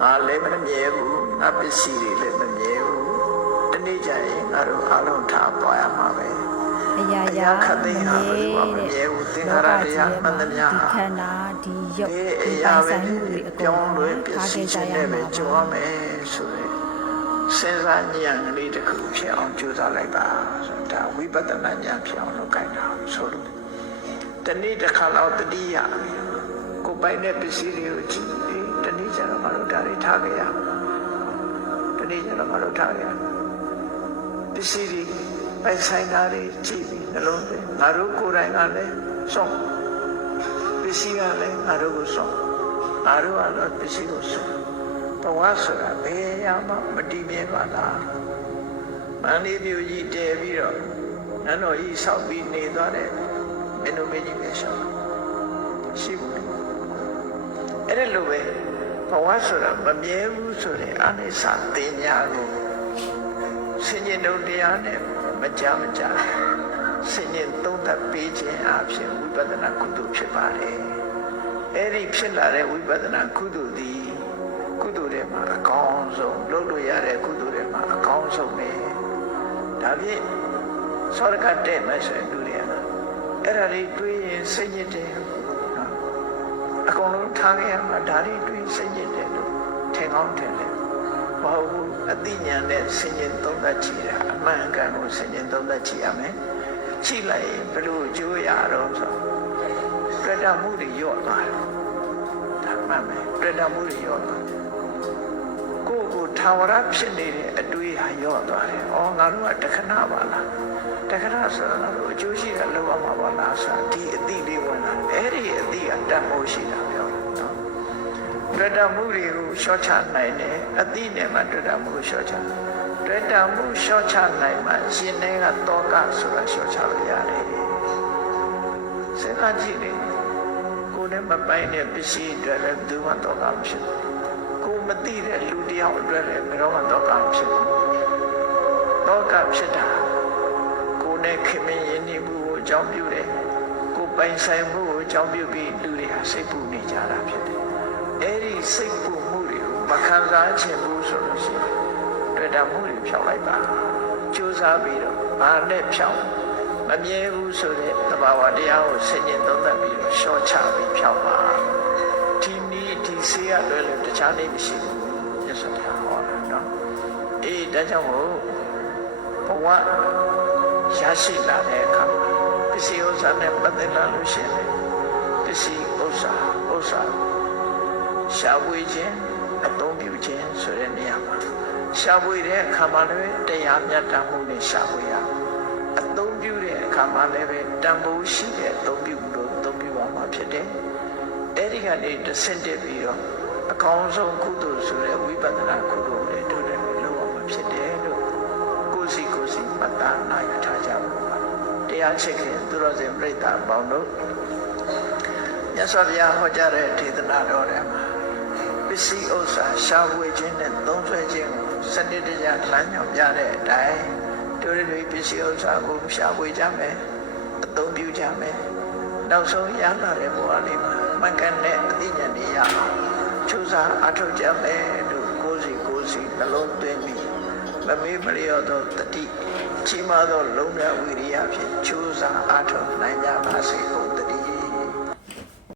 ငါလည်းမမြဲဘူးငါပစ္စည်းတွေလည်းမမြဲဘူးတနေ့ကျရင်ငါတို့အလုံးထားသွားရမှာပဲအရာရာခတ်သိမ်းဟာဘယ်လိုမှမမြဲဘူးသင်္ခါရတရားမှန်သမျှဒီခန္ဓာဒီရုပ်ဒီပိုင်ဆိုင်မှုတွေအကုန်လုံးထားခဲ့ကြရမှာကြောက်မယ်ဆိုရင်စဉ်းစားဉာဏ်ကလေးတစ်ခုဖြစ်အောင်ကြိုးစားလိုက်ပါဆိုတာဝိပဿနာဉာဏ်ဖြစ်အောင်လုပ်ကြတာဆိုလို့တနေ့တစ်ခါတော့တတိယကိုပိုင်တဲ့ပစ္စည်းတွေကိုကြည့်တနေ့ကျတော့ငါတို့ဒါတွေထားကြရတနေ့ကျတော့ငါတို့ထားကြရပစ္စည်းတွေပိုင်ဆိုင်တာတွေကြည့်ပြီးနှလုံးသွင်းငါတို့ကိုယ်တိုင်ကလည်းဆုံးပစ္စည်းကလည်းငါတို့ကိုဆုံးငါတို့ကတော့ပစ္စည်းကိုဆုံးဘဝဆိုတာဘယ်ရမှမတည်မြဲပါလားမန္တလေးမြို့ကြီးတည်ပြီးတော့နန်းတော်ကြီးဆောက်ပြီးနေသွားတဲ့မင်းတို့မင်းကြီးပဲရှောက်ရှိဘူးအဲ့ဒါလိုပဲဘဝဆိုတာမမြဲဘူးဆိုရင်အနိစ္စတင်ညာကိုဆင်ញင်တို့တရားနဲ့မကြဆင်ញင်သုံးသပ်ပေးခြင်းအပြင်ဝိပဿနာကုသိုလ်ဖြစ်ပါတယ်အဲ့ဒီဖြစ်လာတဲ့ဝိပဿနာကုသိုလ်သည်ကုသိုလ်တွေမှာအကောင်းဆုံးလုပ်လို့ရတဲ့ကုသိုလ်တွေမှာအကောင်းဆုံးပဲဒါဖြင့်သောရကတဲ့မယ်ဆိုရင်လူတွေကအဲ့ဒါလေးတွေးရင်စိတ်ညစ်တယ်နော်အကုန်လုံးထားခဲ့ရမှာဒါလေးတွေးစိတ်ညစ်တယ်လို့ထင်ကောင်းထင်တယ်မဟုတ်ဘူးအသိဉာဏ်နဲ့ဆင်ញင်သုံးသပ်ကြည့်တာအမှန်ကန်ကိုဆင်ញင်သုံးသပ်ကြည့်ရမယ်ကြည့်လိုက်ရင်ဘယ်လိုအကျိုးရတော့ဆိုတွေ့တာမှုတွေရော့သွားတယ်ဒါမှန်မယ်တွေ့တာမှုတွေရော့သွားကိုယ်ထာဝရဖြစ်နေတဲ့အတွေ့အရော့သွားတယ်ဩငါတို့ကတခဏပါလားတခဏဆိုတာတို့အကျိုးရှိတာလောက်အောင်ပါပါလားဆိုဒီအတိလေးဝင်လာအဲ့ဒီအတိကတတ်ဖို့ရှိတာပြောနော်တွေ့တာမှုတွေကိုရှော့ချနိုင်တယ်အတိနဲ့မှတွေ့တာမှုကိုရှော့ချတွေ့တာမှုရှော့ချနိုင်မှရှင်ထဲကတောကဆိုတာရှော့ချလို့ရတယ်စဉ်းစားကြည့်လေကိုယ်နဲ့မပိုင်တဲ့ပစ္စည်းတွေလည်းဘူးမှတောကမဖြစ်ကိုယ်မသိတဲ့လူတယောက်အတွက်လည်းဘယ်တော့မှတောကမဖြစ်ဘူးတောကဖြစ်တာကိုယ်နဲ့ခင်မင်းရင်းနှီးမှုကိုအကြောင်းပြုတယ်ကိုယ်ပိုင်ဆိုင်မှုကိုအကြောင်းပြုပြီးလူတွေဟာစိတ်ပူနေကြတာဖြစ်တယ်အဲ့ဒီစိတ်ပူမှုတွေကိုမခံစားချင်ဘူးဆိုလို့ရှိရင်တွေ့တာမှုတွေဖြောက်လိုက်ပါကြိုးစားပြီးတော့ဘာနဲ့ဖြောက်မမြဲဘူးဆိုတဲ့သဘာဝတရားကိုဆင်ញင်သုံးသပ်ပြီးတော့ရှော့ချပြီးဖြောက်ပါဒီနည်းဒီဆေးရလွယ်လွယ်တခြားလေးမရှိဘူးရသဗျာဟောတာနော်အေးဒါကြောင့်မို့ဘဝရရှိလာတဲ့အခါပစ္စည်းဥစ္စာနဲ့ပတ်သက်လာလို့ရှိရင်ပစ္စည်းဥစ္စာရှားပွေခြင်းအသုံးပြုခြင်းဆိုတဲ့နေရာမှာရှားပွေတဲ့အခါမှာလည်းတရားမြတ်တမ်းမှုနဲ့ရှားပွေရအသုံးပြုတဲ့အခါမှာလည်းပဲတန်ဖိုးရှိတဲ့အသုံးပြုလို့အသုံးပြုပါမှာဖြစ်တယ်အဲ့ဒီကနေတဆင့်တက်ပြီးတော့အကောင်းဆုံးကုသိုလ်ဆိုတဲ့ဝိပဿနာကုသိုလ်တွေတို့လည်းလုပ်အောင်မှာဖြစ်တယ်လို့ကိုယ်စီမှတ်သားနိုင်ထားကြပါတရားချစ်ခင်သူတော်စင်ပြိဿအပေါင်းတို့မြတ်စွာဘုရားဟောကြားတဲ့ဒေသနာတော်ထဲမှာပစ္စည်းဥစ္စာရှာဖွေခြင်းနဲ့သုံးစွဲခြင်းကိုစနစ်တကျလမ်းညွှန်ပြတဲ့အတိုင်းတို့တွေပစ္စည်းဥစ္စာကိုရှာဖွေကြမယ်အသုံးပြုကြမယ်နောက်ဆုံးရလာတဲ့ဘဝလေးမှာမှန်ကန်တဲ့အသိဉာဏ်တွေရအောင်ကြိုးစားအထောက်ကြမယ်လို့ကိုယ်စီနှလုံးသွင်းပြီးမမေ့မလျော့သောတတိကြီးမားသောလုံလဝိရိယဖြင့်ကြိုးစားအထောက်နိုင်ကြပါစေ